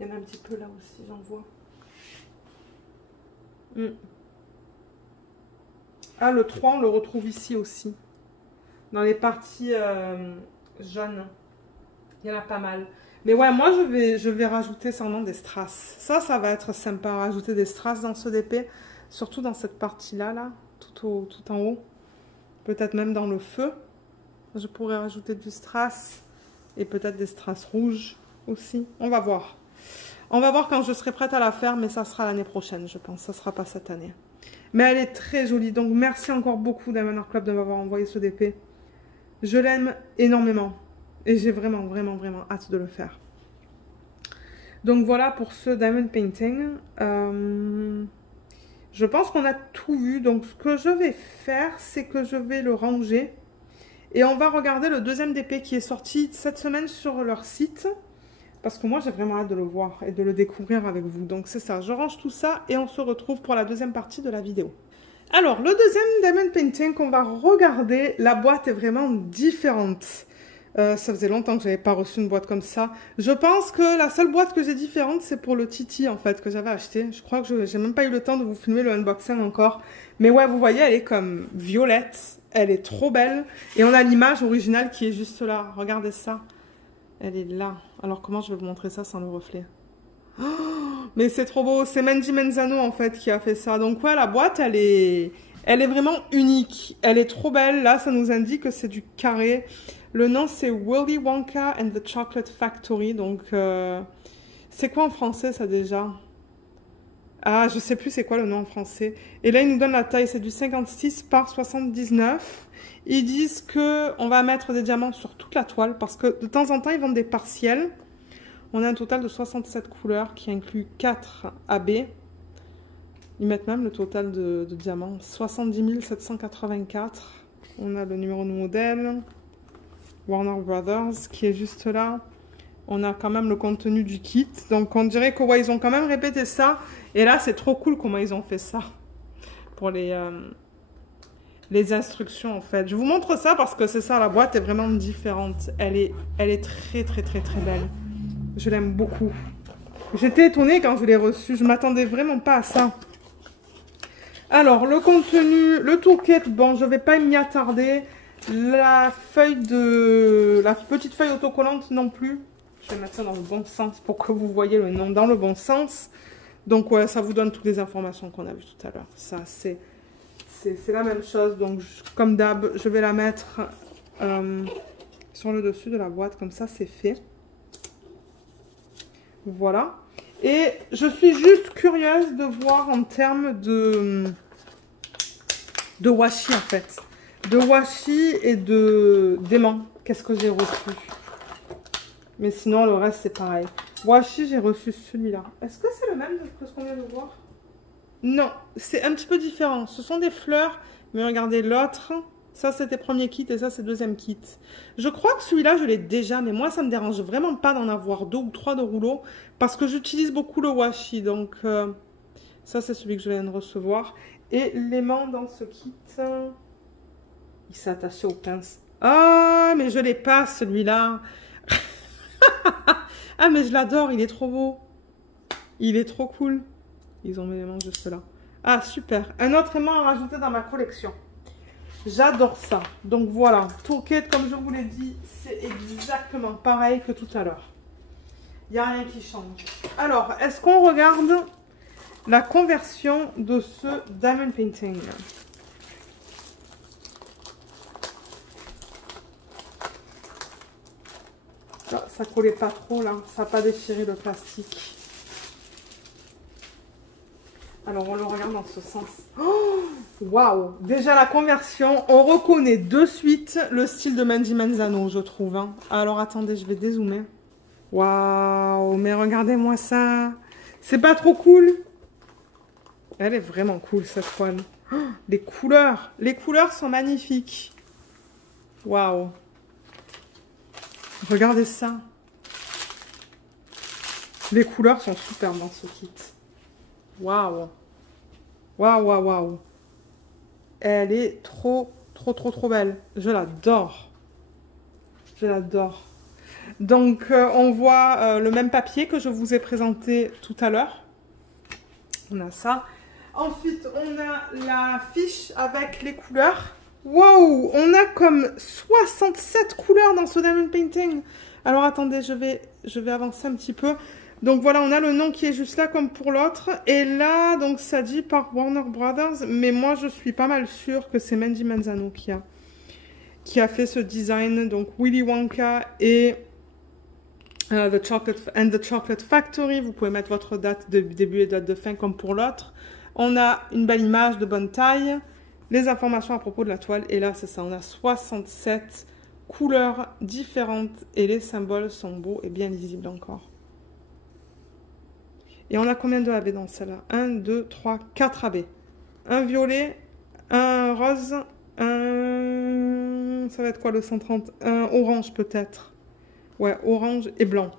Il y en a un petit peu là aussi, j'en vois. Ah, le 3, on le retrouve ici aussi. Dans les parties jaunes. Il y en a pas mal. Mais ouais, moi, je vais rajouter sûrement des strass. Ça va être sympa, rajouter des strass dans ce DP. Surtout dans cette partie-là, là, tout en haut. Peut-être même dans le feu. Je pourrais rajouter du strass. Et peut-être des strass rouges aussi. On va voir. On va voir quand je serai prête à la faire, mais ça sera l'année prochaine, je pense. Ça sera pas cette année. Mais elle est très jolie. Donc, merci encore beaucoup, Diamond Art Club, de m'avoir envoyé ce DP. Je l'aime énormément. Et j'ai vraiment, vraiment, vraiment hâte de le faire. Donc, voilà pour ce Diamond Painting. Je pense qu'on a tout vu. Donc, ce que je vais faire, c'est que je vais le ranger. Et on va regarder le deuxième DP qui est sorti cette semaine sur leur site. Parce que moi, j'ai vraiment hâte de le voir et de le découvrir avec vous. Donc, c'est ça. Je range tout ça et on se retrouve pour la deuxième partie de la vidéo. Alors, le deuxième Diamond Painting qu'on va regarder, la boîte est vraiment différente. Ça faisait longtemps que je n'avais pas reçu une boîte comme ça. Je pense que la seule boîte que j'ai différente, c'est pour le Titi, en fait, que j'avais acheté. Je crois que je n'ai même pas eu le temps de vous filmer le unboxing encore. Mais ouais, vous voyez, elle est comme violette. Elle est trop belle. Et on a l'image originale qui est juste là. Regardez ça. Elle est là. Alors, comment je vais vous montrer ça sans le reflet? Oh, mais c'est trop beau. C'est Mandy Menzano, en fait, qui a fait ça. Donc, ouais, la boîte, elle est vraiment unique. Elle est trop belle. Là, ça nous indique que c'est du carré. Le nom, c'est Willy Wonka and the Chocolate Factory. Donc, c'est quoi en français, ça, déjà? Ah, je sais plus c'est quoi le nom en français. Et là, ils nous donnent la taille. C'est du 56 par 79. Ils disent qu'on va mettre des diamants sur toute la toile parce que de temps en temps, ils vendent des partiels. On a un total de 67 couleurs qui inclut 4 AB. Ils mettent même le total de diamants. 70 784. On a le numéro de modèle. Warner Brothers qui est juste là. On a quand même le contenu du kit. Donc, on dirait que ouais, ils ont quand même répété ça. Et là, c'est trop cool comment ils ont fait ça. Pour les les instructions en fait. Je vous montre ça parce que c'est ça, la boîte est vraiment différente. Elle est très très très très belle. Je l'aime beaucoup. J'étais étonnée quand je l'ai reçue. Je m'attendais vraiment pas à ça. Alors, le contenu, le toolkit, bon, je vais pas m'y attarder. La petite feuille autocollante non plus. Je vais mettre ça dans le bon sens pour que vous voyez le nom dans le bon sens. Donc, ouais, ça vous donne toutes les informations qu'on a vues tout à l'heure. Ça, c'est la même chose. Donc, comme d'hab, je vais la mettre sur le dessus de la boîte. Comme ça, c'est fait. Voilà. Et je suis juste curieuse de voir en termes de washi, en fait. De washi et d'aimant. Qu'est-ce que j'ai reçu? Mais sinon, le reste, c'est pareil. Washi, j'ai reçu celui-là. Est-ce que c'est le même que ce qu'on vient de voir? Non, c'est un petit peu différent. Ce sont des fleurs, mais regardez l'autre. Ça, c'était premier kit et ça, c'est deuxième kit. Je crois que celui-là, je l'ai déjà, mais moi, ça me dérange vraiment pas d'en avoir 2 ou 3 de rouleaux parce que j'utilise beaucoup le washi. Donc, ça, c'est celui que je viens de recevoir. Et l'aimant dans ce kit, il s'est attaché aux pinces. Ah, mais je l'ai pas, celui-là. Ah, mais je l'adore, il est trop beau. Il est trop cool. Ils ont mis l'aimant juste là. Ah, super. Un autre aimant à rajouter dans ma collection. J'adore ça. Donc voilà, toolkit, comme je vous l'ai dit, c'est exactement pareil que tout à l'heure. Il n'y a rien qui change. Alors, est-ce qu'on regarde la conversion de ce diamond painting? Ah, ça collait pas trop là, ça n'a pas déchiré le plastique. Alors, on le regarde dans ce sens. Oh, waouh! Déjà, la conversion, on reconnaît de suite le style de Mandy Manzano, je trouve. Hein. Alors, attendez, je vais dézoomer. Waouh! Mais regardez-moi ça! C'est pas trop cool? Elle est vraiment cool, cette toile. Oh, les couleurs sont magnifiques. Waouh! Regardez ça. Les couleurs sont super dans ce kit. Waouh! Waouh, waouh, waouh. Elle est trop belle. Je l'adore. Je l'adore. Donc, on voit le même papier que je vous ai présenté tout à l'heure. On a ça. Ensuite, on a la fiche avec les couleurs. Wow! On a comme 67 couleurs dans ce diamond painting. Alors, attendez, je vais avancer un petit peu. Donc voilà, on a le nom qui est juste là comme pour l'autre. Et là, donc ça dit par Warner Brothers. Mais moi, je suis pas mal sûre que c'est Mandy Manzano qui a fait ce design. Donc Willy Wonka et The Chocolate Factory. Vous pouvez mettre votre date de début et date de fin comme pour l'autre. On a une belle image de bonne taille. Les informations à propos de la toile. Et là, c'est ça. On a 67 couleurs différentes. Et les symboles sont beaux et bien lisibles encore. Et on a combien de AB dans celle-là? 1, 2, 3, 4 AB. Un violet, un rose, un... Ça va être quoi le 130? Un orange peut-être. Ouais, orange et blanc.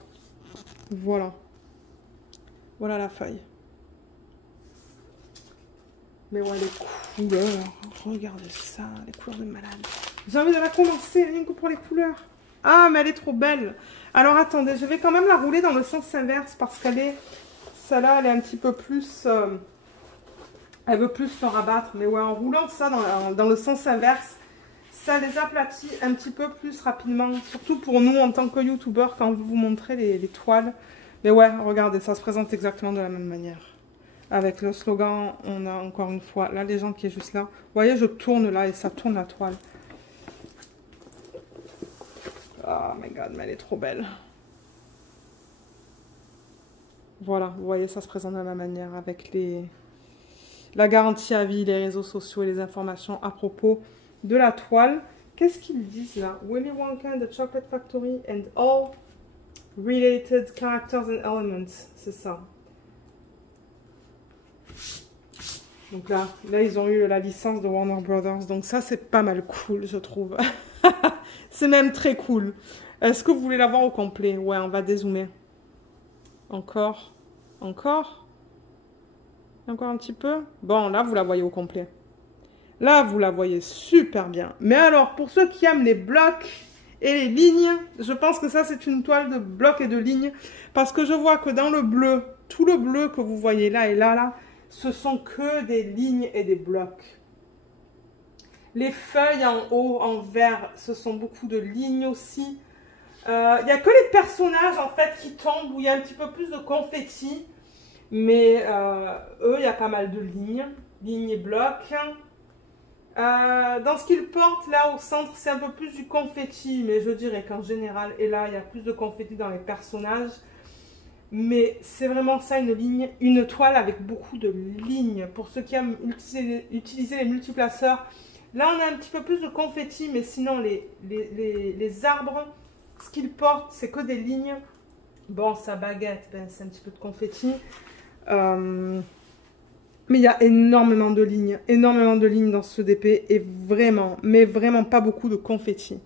Voilà. Voilà la feuille. Mais ouais, les couleurs. Regardez ça, les couleurs de malade. J'ai envie de la commencer, rien que pour les couleurs. Ah, mais elle est trop belle. Alors attendez, je vais quand même la rouler dans le sens inverse parce qu'elle est... Celle-là, elle est un petit peu plus... elle veut plus se rabattre. Mais ouais, en roulant ça dans le sens inverse, ça les aplatit un petit peu plus rapidement. Surtout pour nous, en tant que youtubeurs, quand vous montrez les toiles. Mais ouais, regardez, ça se présente exactement de la même manière. Avec le slogan, on a encore une fois la légende qui est juste là. Vous voyez, je tourne là et ça tourne la toile. Oh my god, mais elle est trop belle. Voilà, vous voyez, ça se présente de la même manière avec la garantie à vie, les réseaux sociaux et les informations à propos de la toile. Qu'est-ce qu'ils disent là? Willy Wonka and the Chocolate Factory and all related characters and elements. C'est ça. Donc là, ils ont eu la licence de Warner Brothers. Donc ça, c'est pas mal cool, je trouve. C'est même très cool. Est-ce que vous voulez la voir au complet? Ouais, on va dézoomer. Encore. Encore un petit peu. Bon, là, vous la voyez au complet. Là, vous la voyez super bien. Mais alors, pour ceux qui aiment les blocs et les lignes, je pense que ça, c'est une toile de blocs et de lignes. Parce que je vois que dans le bleu, tout le bleu que vous voyez là et là, ce sont que des lignes et des blocs. Les feuilles en haut, en vert, ce sont beaucoup de lignes aussi. Il n'y a que les personnages, en fait, qui tombent, où il y a un petit peu plus de confetti. Mais eux, il y a pas mal de lignes. Lignes et blocs. Dans ce qu'ils portent, là, au centre, c'est un peu plus du confetti. Mais je dirais qu'en général, et là, il y a plus de confetti dans les personnages. Mais c'est vraiment ça, une ligne, une toile avec beaucoup de lignes. Pour ceux qui aiment utiliser les multiplaceurs, là on a un petit peu plus de confetti, mais sinon les arbres, ce qu'ils portent, c'est que des lignes. Bon, sa baguette, ben, c'est un petit peu de confetti. Mais il y a énormément de lignes dans ce DP, et vraiment, mais vraiment pas beaucoup de confetti.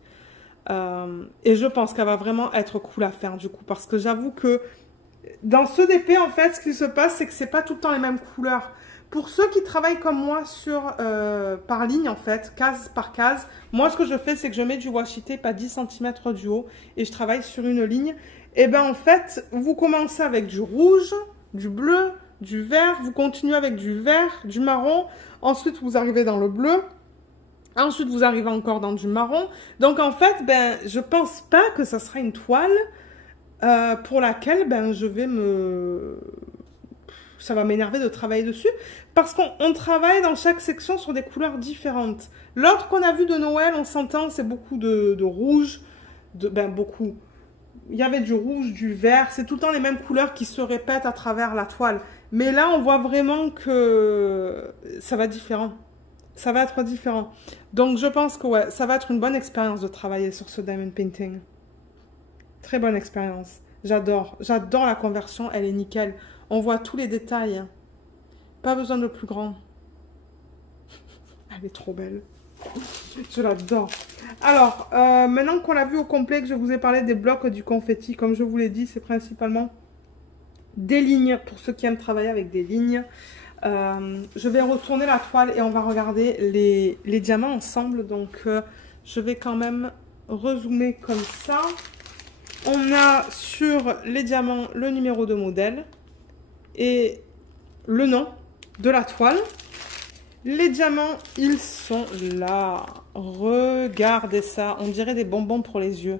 Et je pense qu'elle va vraiment être cool à faire du coup, parce que j'avoue que dans ce DP, en fait, ce qui se passe, c'est que c'est pas tout le temps les mêmes couleurs. Pour ceux qui travaillent comme moi par ligne, en fait, case par case, moi, ce que je fais, c'est que je mets du washi tape à 10 cm du haut et je travaille sur une ligne. Et ben en fait, vous commencez avec du rouge, du bleu, du vert, vous continuez avec du vert, du marron, ensuite vous arrivez dans le bleu, ensuite vous arrivez encore dans du marron. Donc en fait, ben, je pense pas que ça sera une toile pour laquelle ben, ça va m'énerver de travailler dessus, parce qu'on travaille dans chaque section sur des couleurs différentes. L'autre qu'on a vu de Noël, on s'entend, c'est beaucoup de rouge, beaucoup. Il y avait du rouge, du vert, c'est tout le temps les mêmes couleurs qui se répètent à travers la toile. Mais là, on voit vraiment que ça va être différent. Donc, je pense que ouais, ça va être une bonne expérience de travailler sur ce diamond painting. Très bonne expérience. J'adore la conversion, elle est nickel. On voit tous les détails. Pas besoin de plus grand. Elle est trop belle. Je l'adore. Alors, maintenant qu'on l'a vu au complet, que je vous ai parlé des blocs du confetti, comme je vous l'ai dit, c'est principalement des lignes, pour ceux qui aiment travailler avec des lignes. Je vais retourner la toile et on va regarder les diamants ensemble. Donc, je vais quand même rezoomer comme ça. On a sur les diamants le numéro de modèle et le nom de la toile. Les diamants, ils sont là. Regardez ça. On dirait des bonbons pour les yeux.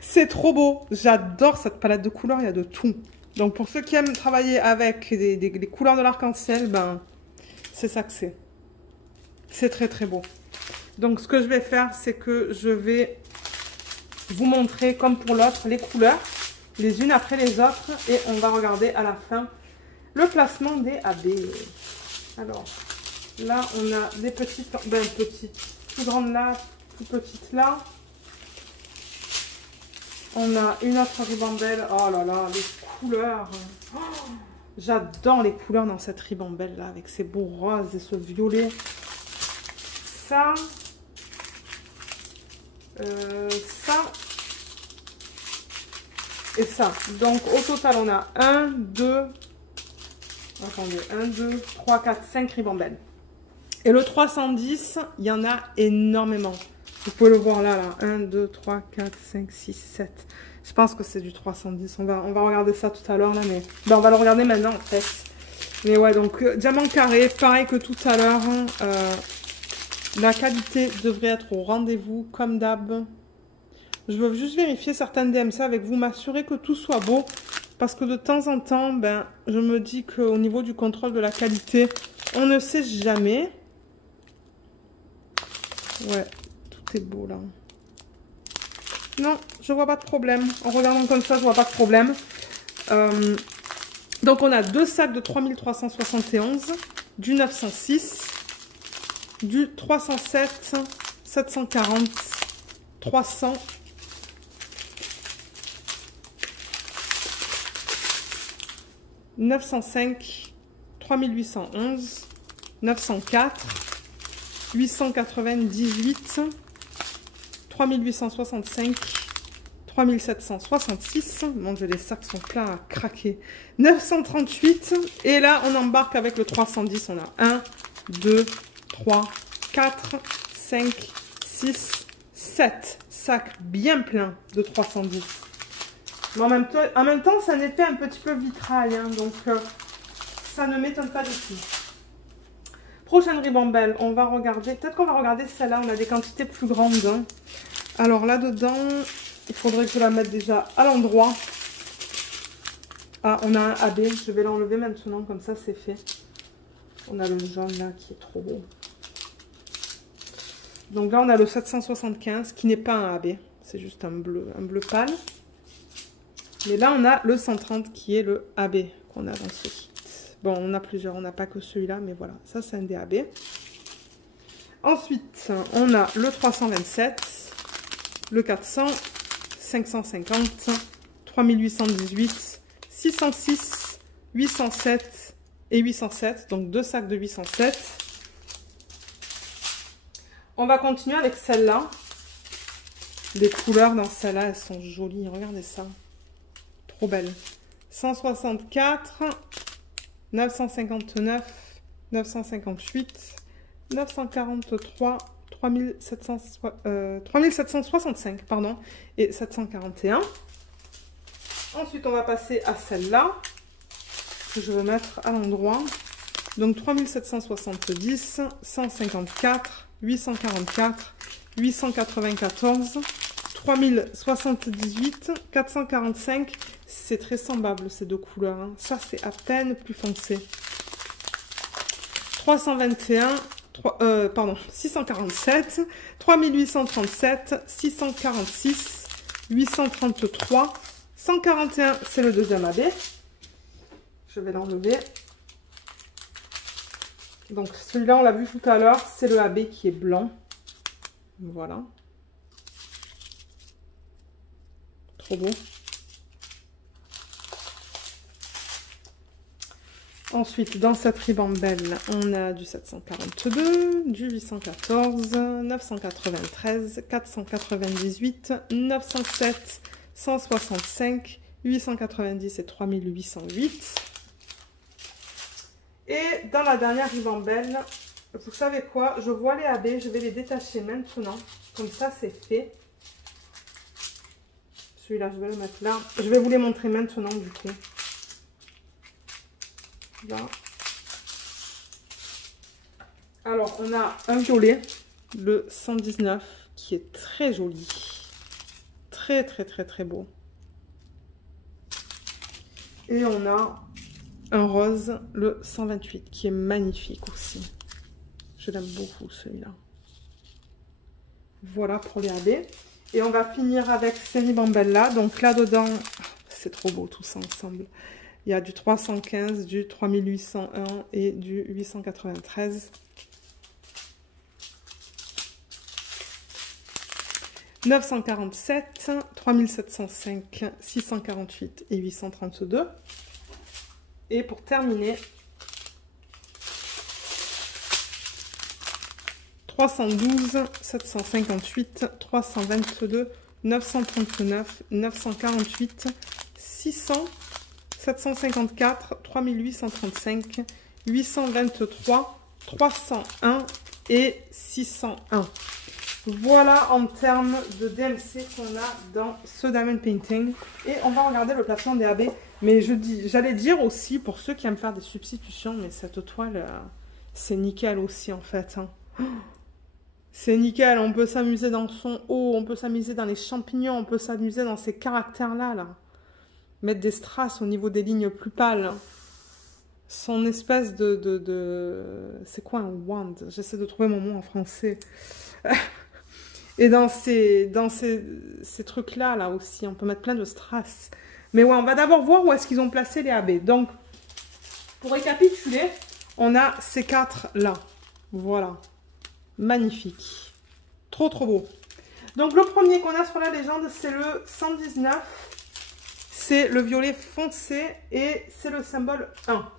C'est trop beau. J'adore cette palette de couleurs. Il y a de tout. Donc, pour ceux qui aiment travailler avec des couleurs de l'arc-en-ciel, ben, c'est ça que c'est. C'est très, très beau. Donc, ce que je vais faire, c'est que je vais vous montrer, comme pour l'autre, les couleurs, les unes après les autres. Et on va regarder à la fin le placement des AB. Alors, là, on a des petites, plus grandes là, plus petites là. On a une autre ribambelle. Oh là là, les couleurs. Oh, j'adore les couleurs dans cette ribambelle là, avec ces beaux roses et ce violet. Ça. Ça. Et ça. Donc, au total, on a 1, 2... Attendez, 1, 2, 3, 4, 5 ribambelles. Et le 310, il y en a énormément. Vous pouvez le voir là, 1, 2, 3, 4, 5, 6, 7. Je pense que c'est du 310. On va regarder ça tout à l'heure, là, mais... Ben, on va le regarder maintenant, en fait. Mais ouais, donc, diamant carré, pareil que tout à l'heure. La qualité devrait être au rendez-vous, comme d'hab. Je veux juste vérifier certaines DMC avec vous, m'assurer que tout soit beau. Parce que de temps en temps, ben, je me dis qu'au niveau du contrôle de la qualité, on ne sait jamais. Ouais, tout est beau là. Non, je vois pas de problème. En regardant comme ça, je vois pas de problème. Donc, on a deux sacs de 3371, du 906, du 307, 740, 300. 905, 3811, 904, 898, 3865, 3766. Mon Dieu, les sacs sont pleins à craquer. 938. Et là, on embarque avec le 310. On a 1, 2, 3, 4, 5, 6, 7 sacs bien pleins de 310. Mais en même temps, c'est un effet un petit peu vitrail, hein, donc ça ne m'étonne pas du tout. Prochaine ribambelle, on va regarder, peut-être qu'on va regarder celle-là, on a des quantités plus grandes. Hein. Alors là-dedans, il faudrait que je la mette déjà à l'endroit. Ah, on a un AB, je vais l'enlever maintenant, comme ça c'est fait. On a le jaune là qui est trop beau. Donc là, on a le 775 qui n'est pas un AB, c'est juste un bleu pâle. Mais là, on a le 130 qui est le AB qu'on a dans ce kit. Bon, on a plusieurs, on n'a pas que celui-là, mais voilà, ça c'est un DAB. Ensuite, on a le 327, le 400, 550, 3818, 606, 807 et 807, donc 2 sacs de 807. On va continuer avec celle-là. Les couleurs dans celle-là, elles sont jolies, regardez ça. Trop belle. 164, 959, 958, 943, 3765, pardon, et 741. Ensuite, on va passer à celle-là, que je vais mettre à l'endroit. Donc, 3770, 154, 844, 894, 3078, 445. C'est très semblable ces deux couleurs. Hein. Ça, c'est à peine plus foncé. 321, 647, 3837, 646, 833, 141, c'est le deuxième AB. Je vais l'enlever. Donc celui-là, on l'a vu tout à l'heure, c'est le AB qui est blanc. Voilà. Trop beau. Ensuite, dans cette ribambelle, on a du 742, du 814, 993, 498, 907, 165, 890 et 3808. Et dans la dernière ribambelle, vous savez quoi? Je vois les AB, je vais les détacher maintenant. Comme ça, c'est fait. Celui-là, je vais le mettre là. Je vais vous les montrer maintenant, du coup. Là. Alors, on a un violet, le 119, qui est très joli. Très, très, très, très beau. Et on a un rose, le 128, qui est magnifique aussi. Je l'aime beaucoup, celui-là. Voilà pour les AB. Et on va finir avec ces ribambelles-là. Donc là-dedans, c'est trop beau tout ça ensemble. Il y a du 315, du 3801 et du 893. « 947, 3705, 648 et 832. Et pour terminer, 312, 758, 322, 939, 948, 600, 754, 3835, 823, 301 et 601. Voilà en termes de DMC qu'on a dans ce Diamond Painting. Et on va regarder le plafond des AB. Mais j'allais dire aussi, pour ceux qui aiment faire des substitutions, mais cette toile, c'est nickel aussi en fait. Hein. C'est nickel, on peut s'amuser dans son haut, on peut s'amuser dans les champignons, on peut s'amuser dans ces caractères-là. Là. Mettre des strass au niveau des lignes plus pâles. Son espèce c'est quoi un wand? J'essaie de trouver mon mot en français. Et dans ces trucs-là, là aussi, on peut mettre plein de strass. Mais ouais, on va d'abord voir où est-ce qu'ils ont placé les AB. Donc, pour récapituler, on a ces quatre-là. Voilà. Magnifique. Trop, trop beau. Donc, le premier qu'on a sur la légende, c'est le 119. C'est le violet foncé et c'est le symbole 1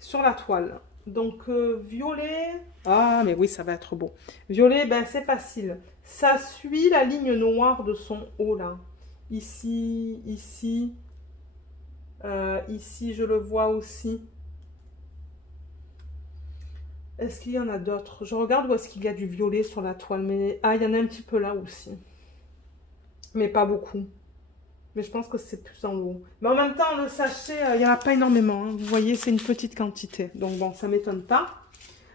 sur la toile. Donc, violet... Ah, mais oui, ça va être beau. Violet, ben, c'est facile. Ça suit la ligne noire de son haut, là. Ici, ici. Ici, je le vois aussi. Est-ce qu'il y en a d'autres? Je regarde où est-ce qu'il y a du violet sur la toile. Mais ah, il y en a un petit peu là aussi. Mais pas beaucoup. Mais je pense que c'est plus en haut. Mais en même temps, le sachet, il n'y en a pas énormément. Hein. Vous voyez, c'est une petite quantité. Donc bon, ça ne m'étonne pas.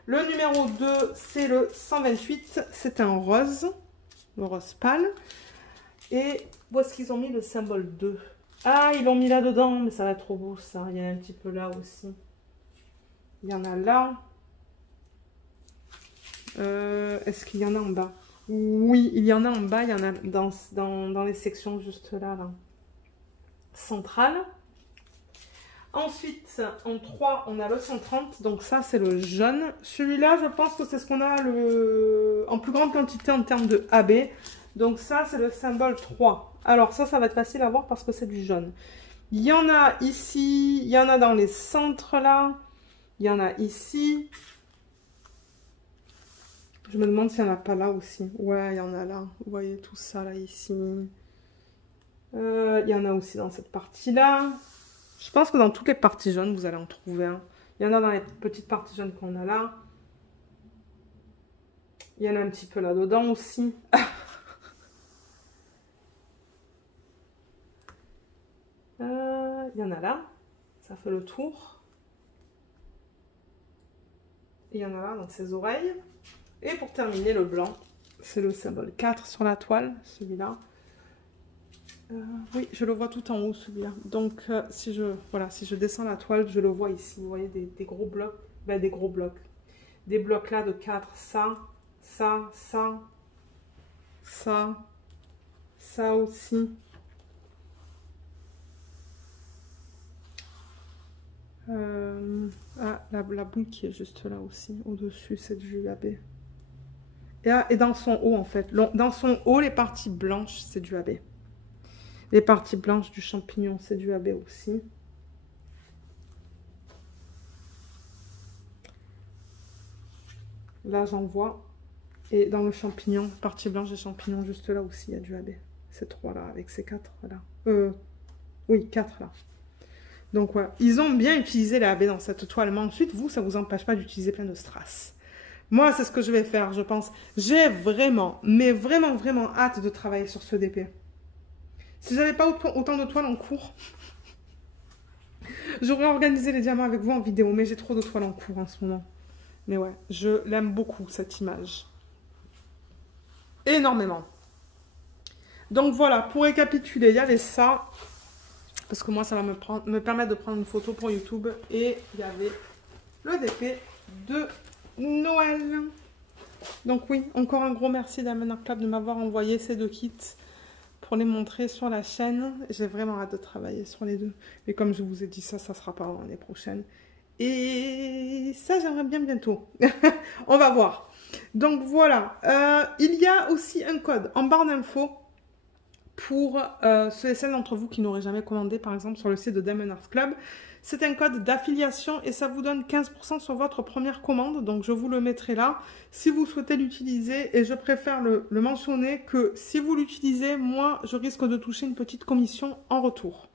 Le numéro 2, c'est le 128. C'est un rose. Le rose pâle. Et où est-ce qu'ils ont mis le symbole 2? Ah, ils l'ont mis là-dedans. Mais ça va être trop beau, ça. Il y en a un petit peu là aussi. Il y en a là. Est-ce qu'il y en a en bas? Oui, il y en a en bas. Il y en a dans les sections juste là. Centrale. Ensuite, en 3, on a le 130. Donc ça, c'est le jaune. Celui-là, je pense que c'est ce qu'on a en plus grande quantité en termes de AB. Donc ça, c'est le symbole 3. Alors ça va être facile à voir parce que c'est du jaune. Il y en a ici. Il y en a dans les centres là. Il y en a ici. Je me demande s'il n'y en a pas là aussi. Ouais, il y en a là. Vous voyez tout ça là, ici. Il y en a aussi dans cette partie-là. Je pense que dans toutes les parties jaunes, vous allez en trouver un. Il y en a dans les petites parties jaunes qu'on a là. Il y en a un petit peu là-dedans aussi. Il y en a là. Ça fait le tour. Et il y en a là dans ses oreilles. Et pour terminer, le blanc, c'est le symbole 4 sur la toile, celui-là. Oui, je le vois tout en haut, celui-là. Donc, si je descends la toile, je le vois ici. Vous voyez des gros blocs. Ben, des gros blocs. Des blocs là de 4. Ça, ça, ça, ça, ça aussi. La boule qui est juste là aussi, au-dessus, c'est du AB. Et dans son haut, en fait. Dans son haut, les parties blanches, c'est du AB. Les parties blanches du champignon, c'est du AB aussi. Là, j'en vois. Et dans le champignon, partie blanche des champignons, juste là aussi, il y a du AB. Ces 3 là, avec ces 4 là. Oui, 4 là. Donc, voilà. Ils ont bien utilisé les AB dans cette toile. Mais ensuite, vous, ça ne vous empêche pas d'utiliser plein de strass. Moi, c'est ce que je vais faire, je pense. J'ai vraiment, mais vraiment, vraiment hâte de travailler sur ce DP. Si j'avais pas autant de toiles en cours, j'aurais organisé les diamants avec vous en vidéo. Mais j'ai trop de toiles en cours en ce moment. Mais ouais, je l'aime beaucoup, cette image. Énormément. Donc voilà, pour récapituler, il y avait ça. Parce que moi, ça va me permettre de prendre une photo pour YouTube. Et il y avait le DP de Noël. Donc oui, encore un gros merci Diamond Art Club de m'avoir envoyé ces 2 kits pour les montrer sur la chaîne. J'ai vraiment hâte de travailler sur les 2. Mais comme je vous ai dit, ça sera pas l'année prochaine. Et ça, j'aimerais bien bientôt. On va voir. Donc voilà. Il y a aussi un code en barre d'infos pour ceux et celles d'entre vous qui n'auraient jamais commandé, par exemple, sur le site de Diamond Art Club. C'est un code d'affiliation et ça vous donne 15% sur votre première commande. Donc, je vous le mettrai là si vous souhaitez l'utiliser. Et je préfère le mentionner que si vous l'utilisez, moi, je risque de toucher une petite commission en retour.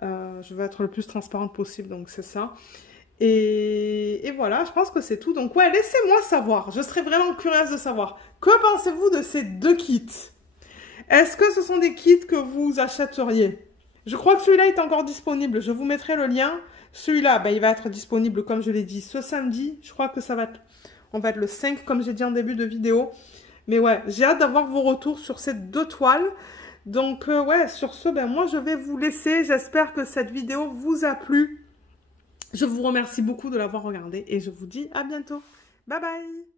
Je vais être le plus transparente possible, donc c'est ça. Et voilà, je pense que c'est tout. Donc, ouais, laissez-moi savoir. Je serais vraiment curieuse de savoir. Que pensez-vous de ces 2 kits? Est-ce que ce sont des kits que vous achèteriez? Je crois que celui-là est encore disponible. Je vous mettrai le lien. Celui-là, ben, il va être disponible, comme je l'ai dit, ce samedi. Je crois que on va être le 5, comme j'ai dit en début de vidéo. Mais ouais, j'ai hâte d'avoir vos retours sur ces 2 toiles. Donc, ouais, sur ce, ben, moi, je vais vous laisser. J'espère que cette vidéo vous a plu. Je vous remercie beaucoup de l'avoir regardée et je vous dis à bientôt. Bye bye!